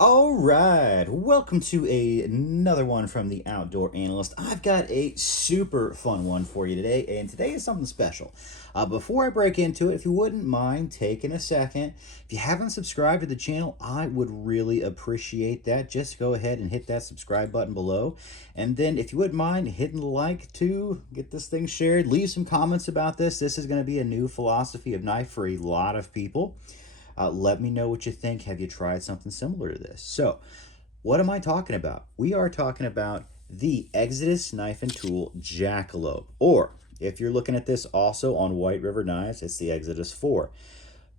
All right, welcome to another one from the Outdoor Analyst. I've got a super fun one for you today, and today is something special. Before I break into it, if you wouldn't mind taking a second, if you haven't subscribed to the channel, I would really appreciate that. Just go ahead and hit that subscribe button below, and then if you wouldn't mind hitting the like to get this thing shared, leave some comments about this. This is going to be a new philosophy of knife for a lot of people. Let me know what you think. Have you tried something similar to this? So, what am I talking about? We are talking about the Exodus Knife and Tool Jackalope. Or, if you're looking at this also on White River Knives, it's the Exodus 4.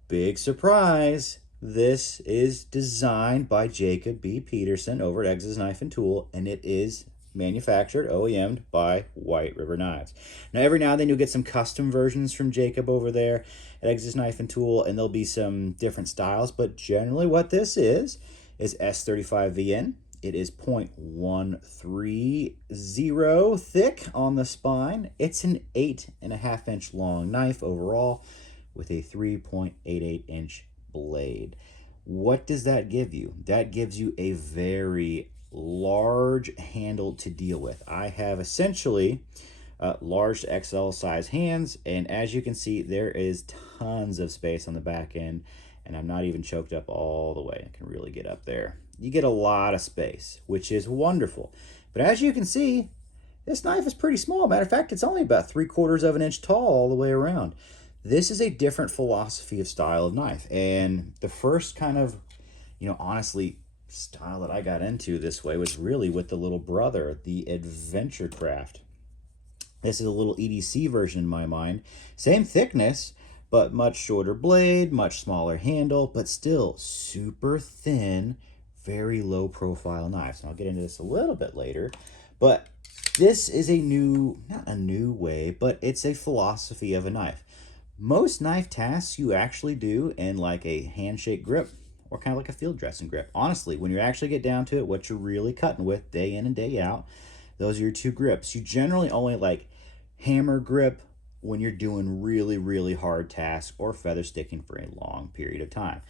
Big surprise! This is designed by Jacob B. Peterson over at Exodus Knife and Tool, and it is manufactured, OEM'd by White River Knives. Now, every now and then you'll get some custom versions from Jacob over there at Exodus Knife and Tool, and there'll be some different styles, but generally what this is S35VN. It is 0.130 thick on the spine. It's an 8.5 inch long knife overall with a 3.88 inch blade. What does that give you? That gives you a very large handle to deal with. I have essentially large to XL size hands, and as you can see, there is tons of space on the back end, and I'm not even choked up all the way. I can really get up there. You get a lot of space, which is wonderful. But as you can see, this knife is pretty small. Matter of fact, it's only about 3/4 of an inch tall all the way around. This is a different philosophy of style of knife, and the first kind of, honestly, style that I got into this way was really with the little brother, the Adventure Craft. This is a little EDC version in my mind. Same thickness, but much shorter blade, much smaller handle, but still super thin, very low profile knife. So I'll get into this a little bit later, but this is not a new way, but it's a philosophy of a knife. Most knife tasks you actually do in like a handshake grip or kind of like a field dressing grip. Honestly, when you actually get down to it, what you're really cutting with day in and day out, those are your two grips. You generally only like hammer grip when you're doing really, really hard tasks or feather sticking for a long period of time.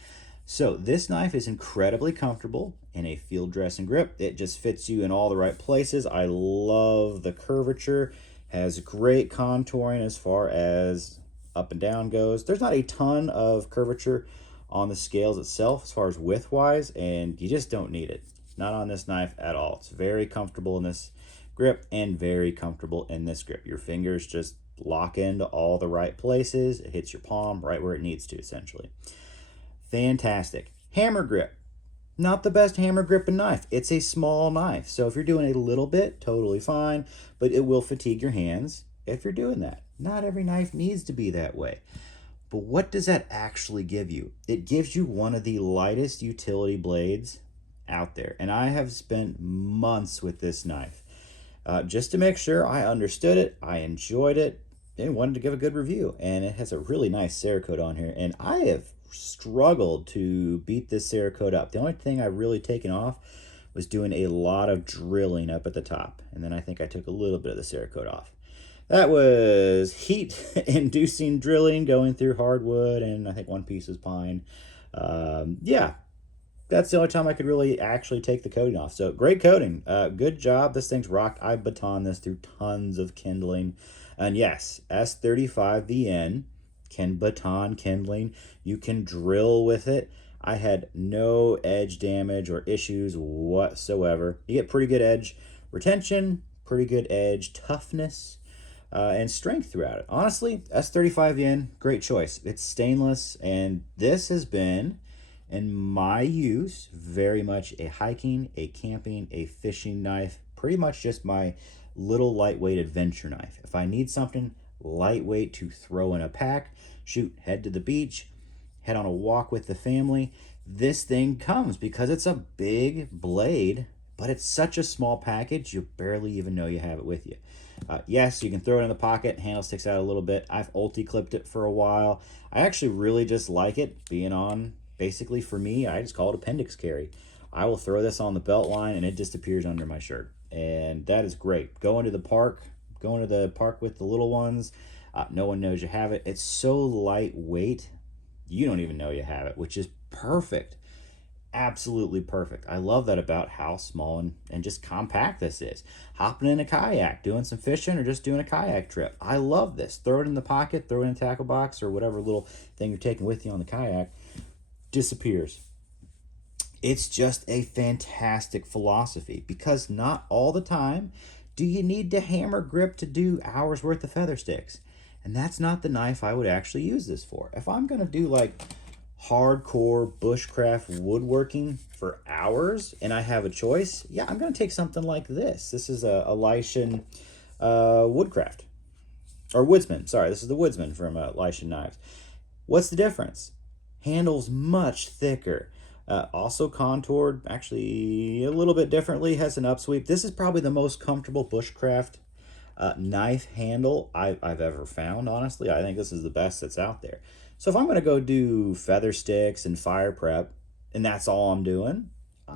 So this knife is incredibly comfortable in a field dressing grip. It just fits you in all the right places. I love the curvature, has great contouring as far as up and down goes. There's not a ton of curvature on the scales itself as far as width wise, and you just don't need it. Not on this knife at all. It's very comfortable in this grip and very comfortable in this grip. Your fingers just lock into all the right places. It hits your palm right where it needs to, essentially. Fantastic. Hammer grip. Not the best hammer grip and knife. It's a small knife, so if you're doing a little bit, totally fine, but it will fatigue your hands if you're doing that. Not every knife needs to be that way. But what does that actually give you? It gives you one of the lightest utility blades out there. And I have spent months with this knife just to make sure I understood it, I enjoyed it, and wanted to give a good review. And it has a really nice Cerakote on here. And I have struggled to beat this Cerakote up. The only thing I've really taken off was doing a lot of drilling up at the top. And then I think I took a little bit of the Cerakote off. That was heat-inducing drilling going through hardwood, and I think one piece was pine. Yeah, that's the only time I could really actually take the coating off. So great coating. Good job. This thing's rocked. I batoned this through tons of kindling. And yes, S35VN can baton kindling. You can drill with it. I had no edge damage or issues whatsoever. You get pretty good edge retention, pretty good edge toughness, and strength throughout it. Honestly, S35VN, great choice. It's stainless, and this has been, in my use, very much a hiking, a camping, a fishing knife, pretty much just my little lightweight adventure knife. If I need something lightweight to throw in a pack, shoot, head to the beach, head on a walk with the family, this thing comes because it's a big blade, but it's such a small package, you barely even know you have it with you. Yes, you can throw it in the pocket, handle sticks out a little bit. I've ulti-clipped it for a while. I actually really just like it being on, basically for me, I just call it appendix carry. I will throw this on the belt line and it disappears under my shirt. And that is great. Going to the park with the little ones, no one knows you have it. It's so lightweight, you don't even know you have it, which is perfect. absolutely perfect. I love that about how small and just compact this is. Hopping in a kayak, doing some fishing, or just doing a kayak trip. I love this. Throw it in the pocket, throw it in a tackle box, or whatever little thing you're taking with you on the kayak. Disappears. It's just a fantastic philosophy because not all the time do you need to hammer grip to do hours worth of feather sticks. And that's not the knife I would actually use this for. If I'm going to do like hardcore bushcraft woodworking for hours and I have a choice, yeah, I'm going to take something like this. This is a Lycian woodcraft. Or woodsman, sorry, this is the woodsman from Lycian Knives. What's the difference? Handle's much thicker. Also contoured, actually a little bit differently, has an upsweep. This is probably the most comfortable bushcraft knife handle I've ever found, honestly. I think this is the best that's out there. So if I'm going to go do feather sticks and fire prep, and that's all I'm doing,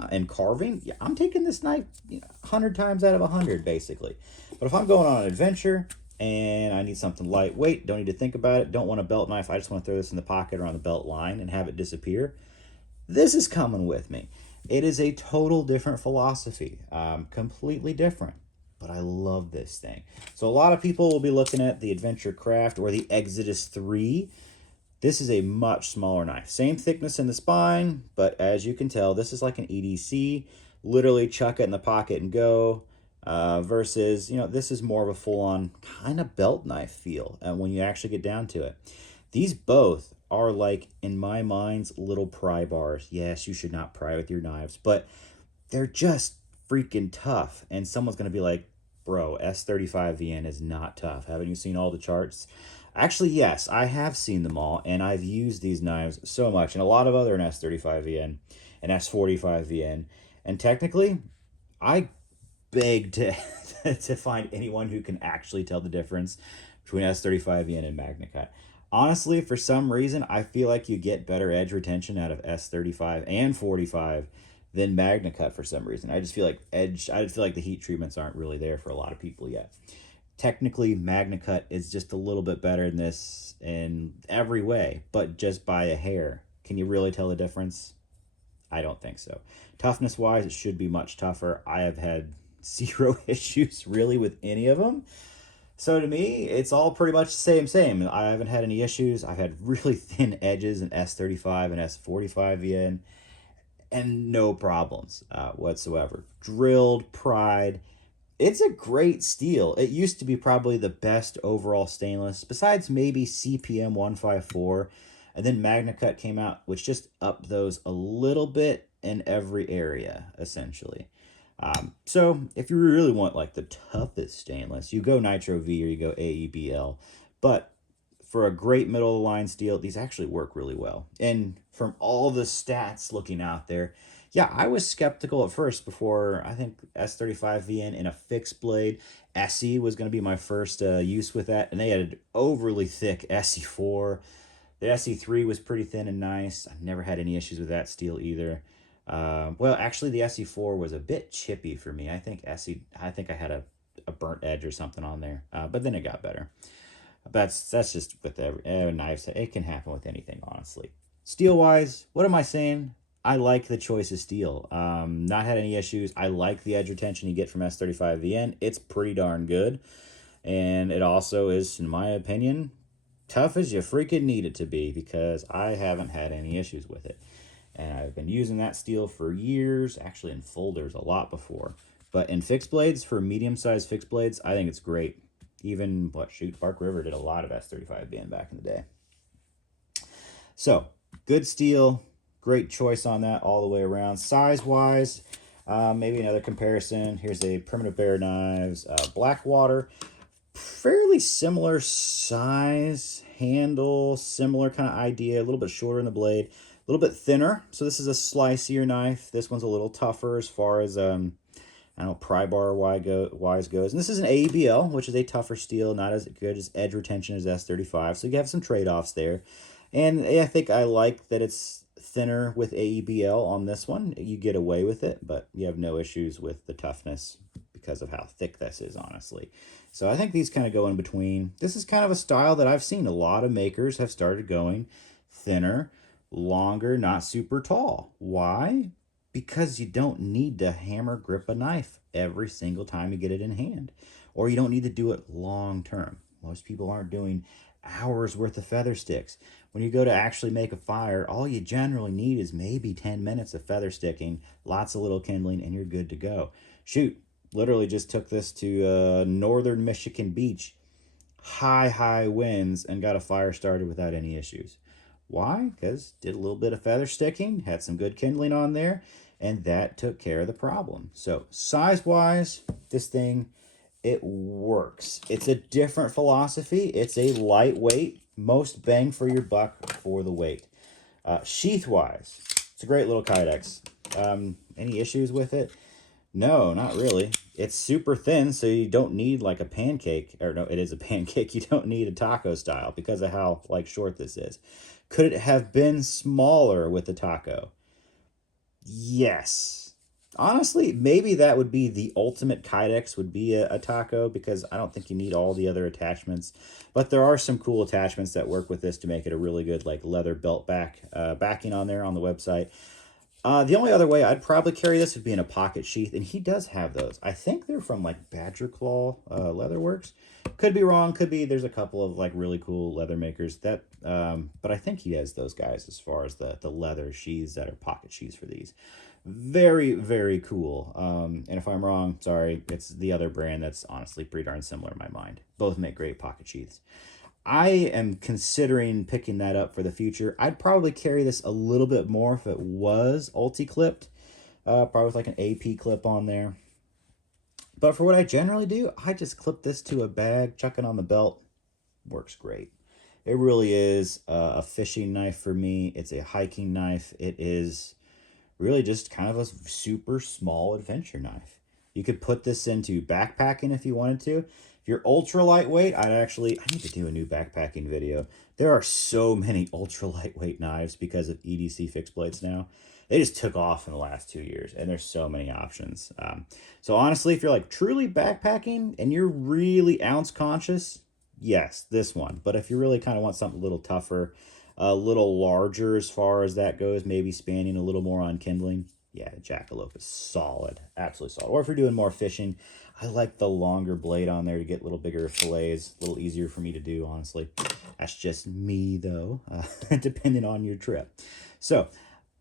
and carving, yeah, I'm taking this knife 100 times out of 100, basically. But if I'm going on an adventure and I need something lightweight, don't need to think about it, don't want a belt knife, I just want to throw this in the pocket or on the belt line and have it disappear, this is coming with me. It is a total different philosophy, completely different. But I love this thing. So a lot of people will be looking at the Adventure Craft or the Exodus 3. This is a much smaller knife. Same thickness in the spine, but as you can tell, this is like an EDC. Literally chuck it in the pocket and go. Versus, this is more of a full-on kind of belt knife feel when you actually get down to it. These both are like, in my mind, little pry bars. Yes, you should not pry with your knives, but they're just freaking tough. And someone's going to be like, bro, S35VN is not tough. Haven't you seen all the charts? Actually, yes, I have seen them all, and I've used these knives so much, and a lot of other S35VN and S45VN. And technically, I beg to, to find anyone who can actually tell the difference between S35VN and MagnaCut. Honestly, for some reason, I feel like you get better edge retention out of S35 and 45 than MagnaCut for some reason. I just feel like I just feel like the heat treatments aren't really there for a lot of people yet. Technically, MagnaCut is just a little bit better than this in every way, but just by a hair. Can you really tell the difference? I don't think so. Toughness-wise, it should be much tougher. I have had zero issues really with any of them. So to me, it's all pretty much the same. I haven't had any issues. I've had really thin edges in S35 and S45VN, and no problems whatsoever. Drilled, pried. It's a great steel. It used to be probably the best overall stainless, besides maybe CPM 154. And then MagnaCut came out, which just upped those a little bit in every area, essentially. So if you really want like the toughest stainless, you go Nitro V or you go AEBL. But for a great middle of the line steel, these actually work really well. And from all the stats looking out there, yeah, I was skeptical at first before I think S35VN in a fixed blade. SE was going to be my first use with that, and they had an overly thick SE4. The SE3 was pretty thin and nice. I've never had any issues with that steel either. Well, actually, the SE4 was a bit chippy for me. I think I had a burnt edge or something on there, but then it got better. That's just with every knife. It can happen with anything, honestly. Steel wise, what am I saying? I like the choice of steel. Not had any issues. I like the edge retention you get from S35VN. It's pretty darn good. And it also is, in my opinion, tough as you freaking need it to be, because I haven't had any issues with it. And I've been using that steel for years, actually in folders a lot before. But in fixed blades, for medium-sized fixed blades, I think it's great. Even, Park River did a lot of S35VN back in the day. So, good steel, great choice on that all the way around. Size-wise, maybe another comparison. Here's a Primitive Bear Knives Blackwater. Fairly similar size, handle, similar kind of idea. A little bit shorter in the blade, a little bit thinner. So this is a slicier knife. This one's a little tougher as far as pry bar wise goes. And this is an AEBL, which is a tougher steel, not as good as edge retention as S35. So you have some trade-offs there. And I think I like that it's thinner with AEBL on this one. You get away with it, but you have no issues with the toughness because of how thick this is, honestly. So I think these kind of go in between. This is kind of a style that I've seen a lot of makers have started going thinner, Longer, not super tall. Why? Because you don't need to hammer grip a knife every single time you get it in hand, or you don't need to do it long term. Most people aren't doing hours worth of feather sticks. When you go to actually make a fire, all you generally need is maybe 10 minutes of feather sticking, lots of little kindling, and you're good to go. Shoot, literally just took this to northern Michigan beach, high winds, and got a fire started without any issues. Why? Because did a little bit of feather sticking, had some good kindling on there, and that took care of the problem. So size-wise, this thing, it works. It's a different philosophy. It's a lightweight, most bang for your buck for the weight. Sheath-wise, it's a great little Kydex. Any issues with it? No, not really. It's super thin, so you don't need like a pancake. Or no, it is a pancake. You don't need a taco style because of how like short this is. Could it have been smaller with the taco? Yes. Honestly, maybe that would be the ultimate Kydex, would be a taco, because I don't think you need all the other attachments. But there are some cool attachments that work with this to make it a really good like leather belt backing on there on the website. The only other way I'd probably carry this would be in a pocket sheath, and he does have those. I think they're from like Badger Claw Leatherworks. Could be wrong, could be. There's a couple of like really cool leather makers that, but I think he has those guys as far as the leather sheaths that are pocket sheaths for these. Very cool. And if I'm wrong, sorry, it's the other brand that's honestly pretty darn similar in my mind. Both make great pocket sheaths. I am considering picking that up for the future. I'd probably carry this a little bit more if it was ulti-clipped, probably with like an AP clip on there. But for what I generally do, I just clip this to a bag, chuck it on the belt. Works great. It really is a fishing knife for me. It's a hiking knife. It is really just kind of a super small adventure knife. You could put this into backpacking if you wanted to. If you're ultra lightweight, I need to do a new backpacking video. There are so many ultra lightweight knives because of EDC fixed blades now. They just took off in the last 2 years, and there's so many options. So honestly, if you're like truly backpacking and you're really ounce conscious, yes, this one. But if you really kind of want something a little tougher, a little larger as far as that goes, maybe spanning a little more on kindling, yeah, Jackalope is solid, absolutely solid. Or if you're doing more fishing, I like the longer blade on there to get little bigger fillets, a little easier for me to do, honestly. That's just me, though, depending on your trip. So,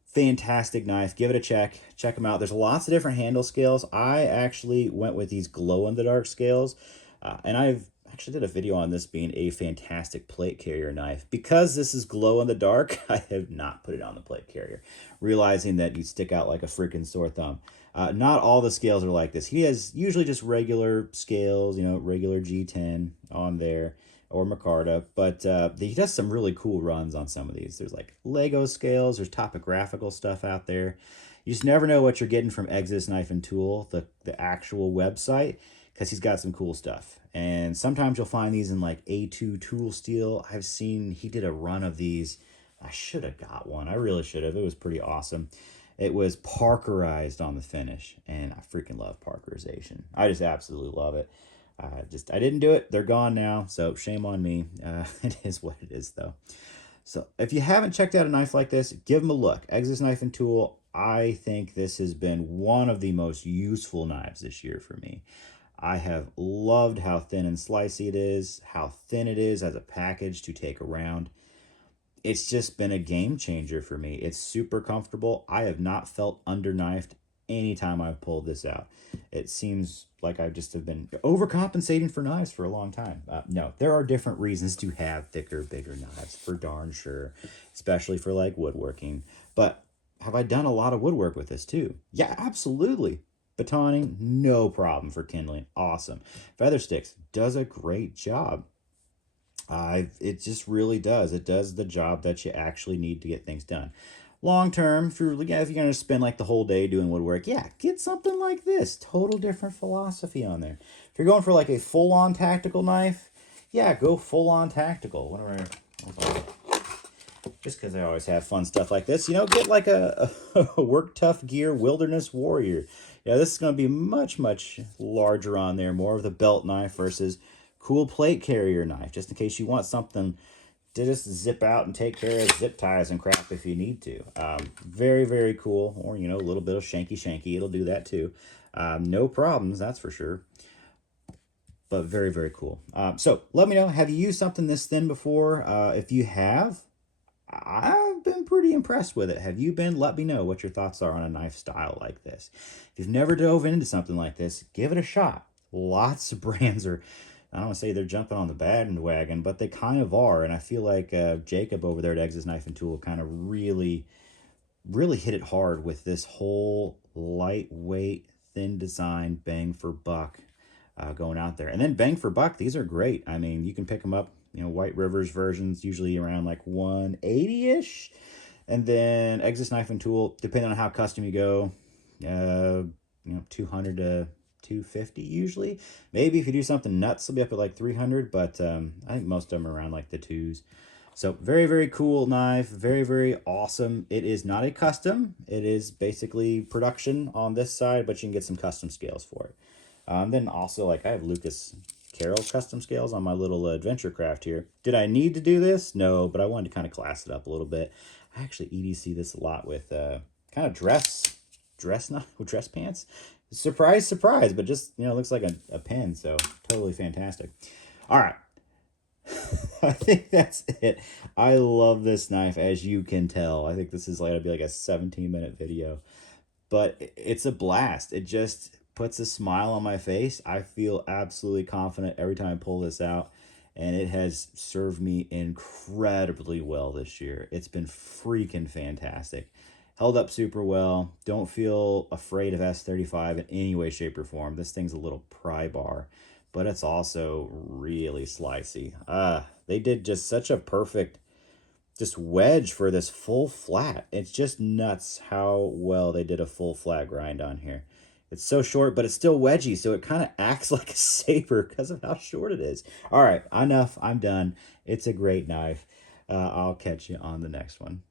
fantastic knife. Give it a check. Check them out. There's lots of different handle scales. I actually went with these glow-in-the-dark scales, and I've actually did a video on this being a fantastic plate carrier knife. Because this is glow in the dark, I have not put it on the plate carrier, realizing that you stick out like a freaking sore thumb. Not all the scales are like this. He has usually just regular scales, regular G10 on there, or micarta, but he does some really cool runs on some of these. There's like Lego scales, there's topographical stuff out there. You just never know what you're getting from Exodus Knife and Tool, the actual website, because he's got some cool stuff. And sometimes you'll find these in like A2 tool steel. I've seen he did a run of these. I should have got one. I really should have. It was pretty awesome. It was parkerized on the finish, and I freaking love parkerization. I just absolutely love it. I didn't do it. They're gone now, so shame on me. It is what it is, though. So if you haven't checked out a knife like this, give them a look. Exodus Knife and Tool. I think this has been one of the most useful knives this year for me. I have loved how thin and slicey it is, how thin it is as a package to take around. It's just been a game changer for me. It's super comfortable. I have not felt underknifed anytime I've pulled this out. It seems like I just have been overcompensating for knives for a long time. No, there are different reasons to have thicker, bigger knives, for darn sure, especially for like woodworking. But have I done a lot of woodwork with this too? Yeah, absolutely. Batoning, no problem for kindling. Awesome. Feather sticks, does a great job. It just really does. It does the job that you actually need to get things done. Long term, if you're going to spend like the whole day doing woodwork, yeah, get something like this. Total different philosophy on there. If you're going for like a full-on tactical knife, yeah, go full-on tactical. Whatever. Just because I always have fun stuff like this, get like a Work Tough Gear Wilderness Warrior. Yeah, this is going to be much larger on there, more of the belt knife versus cool plate carrier knife, just in case you want something to just zip out and take care of zip ties and crap if you need to. Very, very cool. Or, you know, a little bit of shanky. It'll do that too. No problems, that's for sure. But very, very cool. So let me know, have you used something this thin before? If you have, I've been pretty impressed with it. Have you been? Let me know what your thoughts are on a knife style like this. If you've never dove into something like this, give it a shot. Lots of brands are, I don't want to say they're jumping on the bandwagon, but they kind of are. And I feel like Jacob over there at Ex's Knife and Tool kind of really hit it hard with this whole lightweight, thin design, bang for buck going out there. And then bang for buck, these are great. I mean, you can pick them up, you know, White River's versions, usually around like 180-ish. And then Ex's Knife and Tool, depending on how custom you go, you know, 200 to 250 usually. Maybe if you do something nuts, it'll be up at like 300, but I think most of them are around like the twos. So very, very cool knife. Very, very awesome. It is not a custom. It is basically production on this side, but you can get some custom scales for it. Then also, like, I have Lucas Carroll custom scales on my little adventure craft here. Did I need to do this? No, but I wanted to kind of class it up a little bit. I actually EDC this a lot with kind of dress pants. Surprise, surprise, but just, you know, it looks like a pen, so totally fantastic. All right. I think that's it. I love this knife, as you can tell. I think this is going to be like a 17-minute video, but it's a blast. It just puts a smile on my face. I feel absolutely confident every time I pull this out, and it has served me incredibly well this year. It's been freaking fantastic. Held up super well. Don't feel afraid of S35 in any way, shape, or form. This thing's a little pry bar, but it's also really slicey. They did just such a perfect just wedge for this full flat. It's just nuts how well they did a full flat grind on here. It's so short, but it's still wedgy, so it kind of acts like a saber because of how short it is. All right, enough. I'm done. It's a great knife. I'll catch you on the next one.